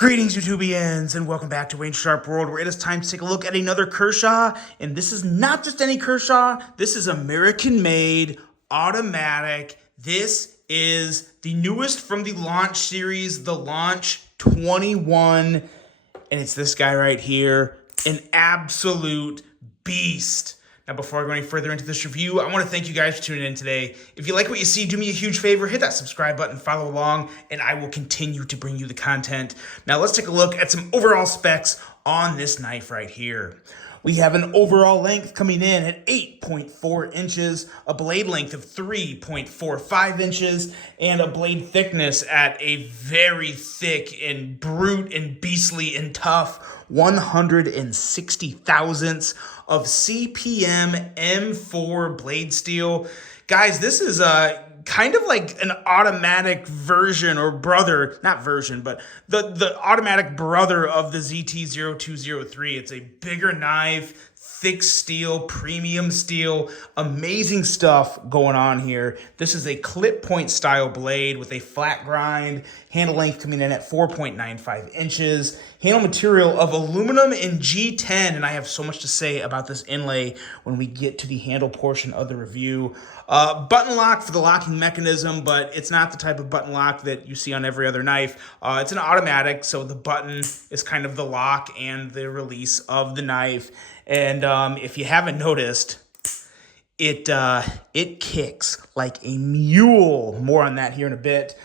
Greetings, YouTubians, and welcome back to Wayne Sharp World, where it is time to take a look at another Kershaw. And this is not just any Kershaw, this is American-made, automatic. This is the newest from the launch series, the Launch 21. And it's this guy right here, an absolute beast. Now, before I go any further into this review, I want to thank you guys for tuning in today. If you like what you see, do me a huge favor, hit that subscribe button, follow along, and I will continue to bring you the content. Now, let's take a look at some overall specs on this knife right here. We have an overall length coming in at 8.4 inches, a blade length of 3.45 inches, and a blade thickness at a very thick and brute and beastly and tough 160 thousandths of CPM M4 blade steel. Guys, this is kind of like an automatic version or brother, not version, but the automatic brother of the ZT-0203. It's a bigger knife, thick steel, premium steel, amazing stuff going on here. This is a clip point style blade with a flat grind, handle length coming in at 4.95 inches, handle material of aluminum in G10, and I have so much to say about this inlay when we get to the handle portion of the review. Button lock for the locking mechanism, but it's not the type of button lock that you see on every other knife. It's an automatic, so the button is kind of the lock and the release of the knife. And if you haven't noticed, it kicks like a mule. More on that here in a bit.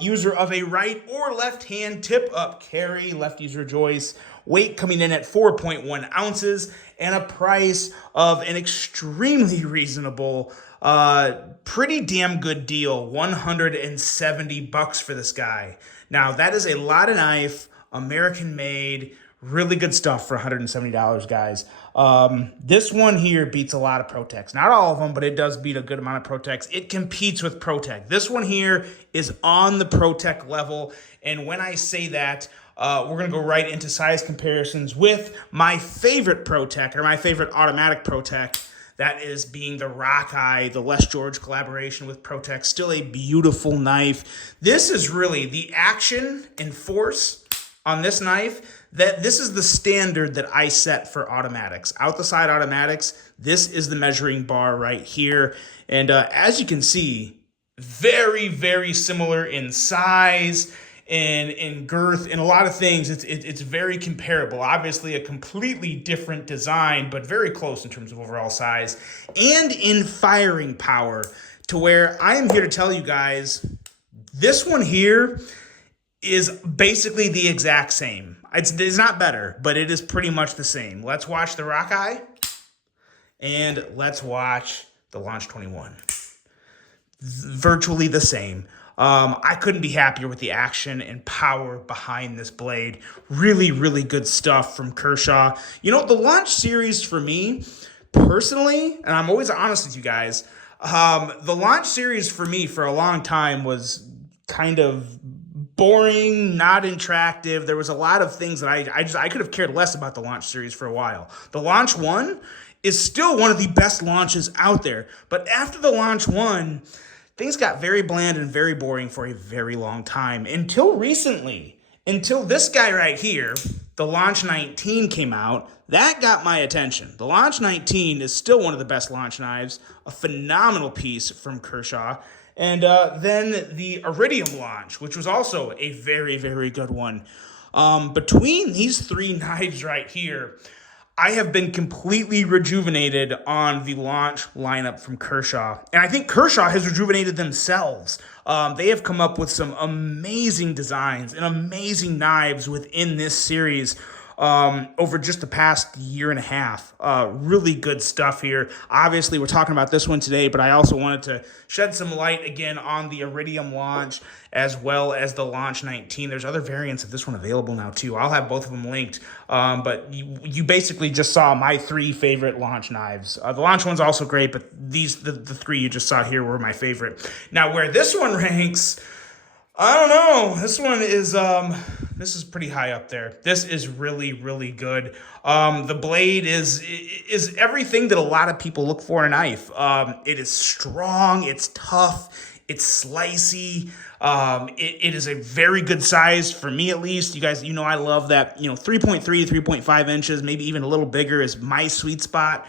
User of a right or left hand tip up carry, lefties rejoice. Weight coming in at 4.1 ounces and a price of an extremely reasonable, pretty damn good deal, $170 for this guy. Now that is a lot of knife, American made, really good stuff for $170, guys. This one here beats a lot of Protex. Not all of them, but it does beat a good amount of Protex. It competes with Protec. This one here is on the Protec level. And when I say that, we're going to go right into size comparisons with my favorite Protec, or my favorite automatic Protec. That is being the Rockeye, the Les George collaboration with Protec. Still a beautiful knife. This is really the action and force on this knife. This is the standard that I set for automatics. Out the side automatics, this is the measuring bar right here. And as you can see, very, very similar in size and in girth and a lot of things. It's very comparable. Obviously a completely different design, but very close in terms of overall size and in firing power, to where I am here to tell you guys, this one here is basically the exact same. It's not better, but it is pretty much the same. Let's watch the Rockeye and let's watch the Launch 21. Virtually the same. I couldn't be happier with the action and power behind this blade. Really, really good stuff from Kershaw. You know, the Launch series for me, personally, and I'm always honest with you guys, the Launch series for me for a long time was kind of boring, not attractive. There was a lot of things that I could have cared less about the Launch series for a while. The Launch 1 is still one of the best launches out there. But after the Launch 1, things got very bland and very boring for a very long time. Until recently. Until this guy right here, the Launch 19 came out. That got my attention. The Launch 19 is still one of the best launch knives. A phenomenal piece from Kershaw. And then the Iridium launch, which was also a very, very good one. Between these three knives right here, I have been completely rejuvenated on the launch lineup from Kershaw. And I think Kershaw has rejuvenated themselves. They have come up with some amazing designs and amazing knives within this series over just the past year and a half. Really good stuff here. Obviously, we're talking about this one today, but I also wanted to shed some light again on the Iridium launch as well as the Launch 19. There's other variants of this one available now too. I'll have both of them linked, but you basically just saw my three favorite launch knives. The launch one's also great, but the three you just saw here were my favorite. Now, where this one ranks, I don't know. This is pretty high up there. This is really, really good. The blade is everything that a lot of people look for in a knife. It is strong, it's tough, It's slicey. It is a very good size for me, at least. You guys, I love that, 3.3 to 3.5 inches, maybe even a little bigger is my sweet spot.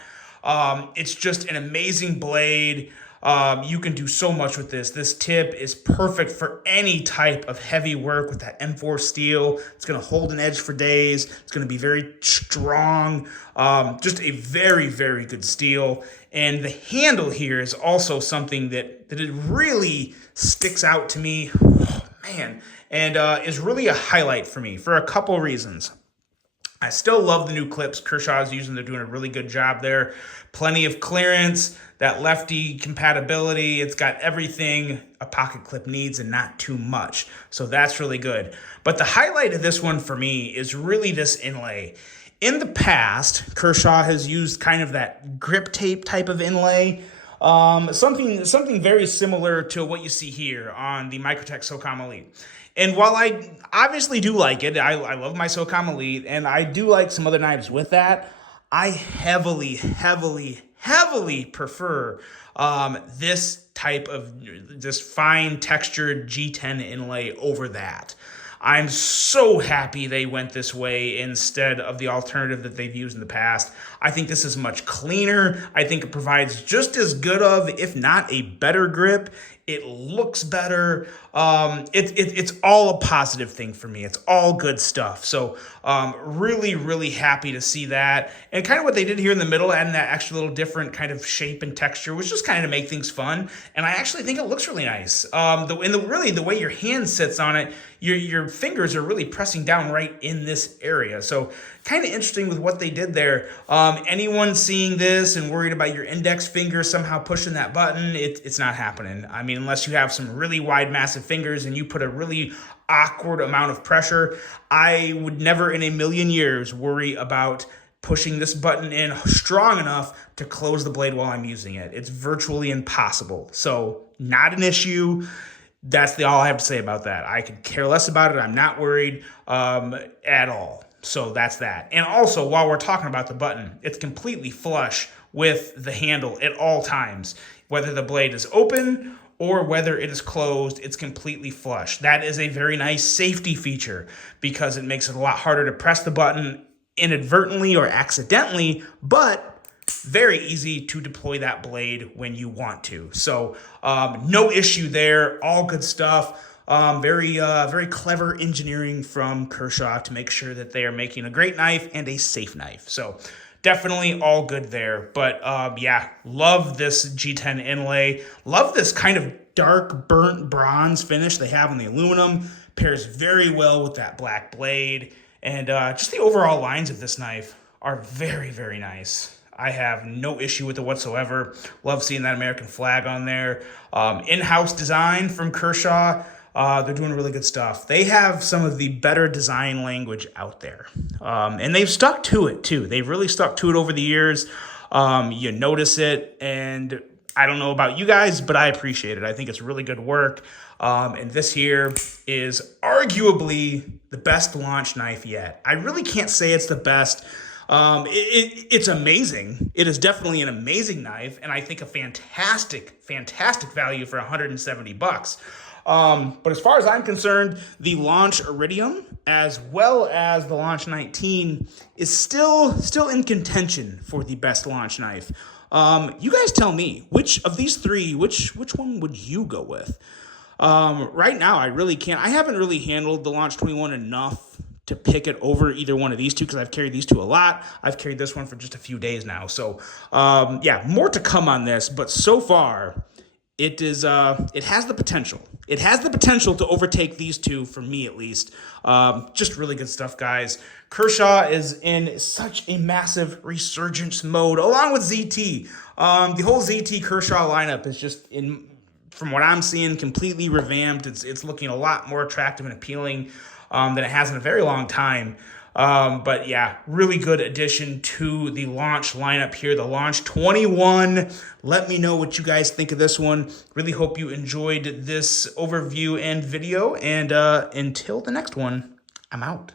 It's just an amazing blade. You can do so much with this. This tip is perfect for any type of heavy work with that M4 steel. It's going to hold an edge for days. It's going to be very strong. Just a very, very good steel. And the handle here is also something that it really sticks out to me. Oh, man. And is really a highlight for me for a couple reasons. I still love the new clips Kershaw is using. They're doing a really good job there. Plenty of clearance, that lefty compatibility. It's got everything a pocket clip needs and not too much. So that's really good. But the highlight of this one for me is really this inlay. In the past, Kershaw has used kind of that grip tape type of inlay. Something very similar to what you see here on the Microtech SOCOM Elite. And while I obviously do like it, I love my SOCOM Elite, and I do like some other knives with that, I heavily prefer this type of this fine textured G10 inlay over that. I'm so happy they went this way instead of the alternative that they've used in the past. I think this is much cleaner. I think it provides just as good of, if not a better grip. It looks better. It's all a positive thing for me. It's all good stuff. So really happy to see that. And kind of what they did here in the middle, adding that extra little different kind of shape and texture, was just kind of to make things fun. And I actually think it looks really nice. The way your hand sits on it, your fingers are really pressing down right in this area. So kind of interesting with what they did there. Anyone seeing this and worried about your index finger somehow pushing that button, it's not happening. I mean, unless you have some really wide, massive fingers and you put a really awkward amount of pressure, I would never in a million years worry about pushing this button in strong enough to close the blade while I'm using it. It's virtually impossible. So not an issue. That's all I have to say about that. I could care less about it. I'm not worried at all. So that's that. And also, while we're talking about the button, it's completely flush with the handle at all times. Whether the blade is open or whether it is closed, it's completely flush. That is a very nice safety feature because it makes it a lot harder to press the button inadvertently or accidentally, but very easy to deploy that blade when you want to. So no issue there. All good stuff. Very clever engineering from Kershaw to make sure that they are making a great knife and a safe knife. So definitely all good there. But yeah, love this G10 inlay. Love this kind of dark burnt bronze finish they have on the aluminum. Pairs very well with that black blade. And just the overall lines of this knife are very nice. I have no issue with it whatsoever. Love seeing that American flag on there. In-house design from Kershaw. They're doing really good stuff. They have some of the better design language out there. And they've stuck to it, too. They've really stuck to it over the years. You notice it, and I don't know about you guys, but I appreciate it. I think it's really good work. And this here is arguably the best launch knife yet. I really can't say it's the best. It's amazing. It is definitely an amazing knife, and I think a fantastic value for $170. But as far as I'm concerned, the Launch Iridium as well as the Launch 19 is still in contention for the best launch knife. You guys tell me, which of these three, which one would you go with? Right now, I really can't. I haven't really handled the Launch 21 enough to pick it over either one of these two because I've carried these two a lot. I've carried this one for just a few days now. So, yeah, more to come on this. But so far, it has the potential. It has the potential to overtake these two, for me at least. Just really good stuff, guys. Kershaw is in such a massive resurgence mode, along with ZT. The whole ZT Kershaw lineup is just, from what I'm seeing, completely revamped. It's looking a lot more attractive and appealing than it has in a very long time. But yeah, really good addition to the launch lineup here, the Launch 21. Let me know what you guys think of this one. Really hope you enjoyed this overview and video. And until the next one, I'm out.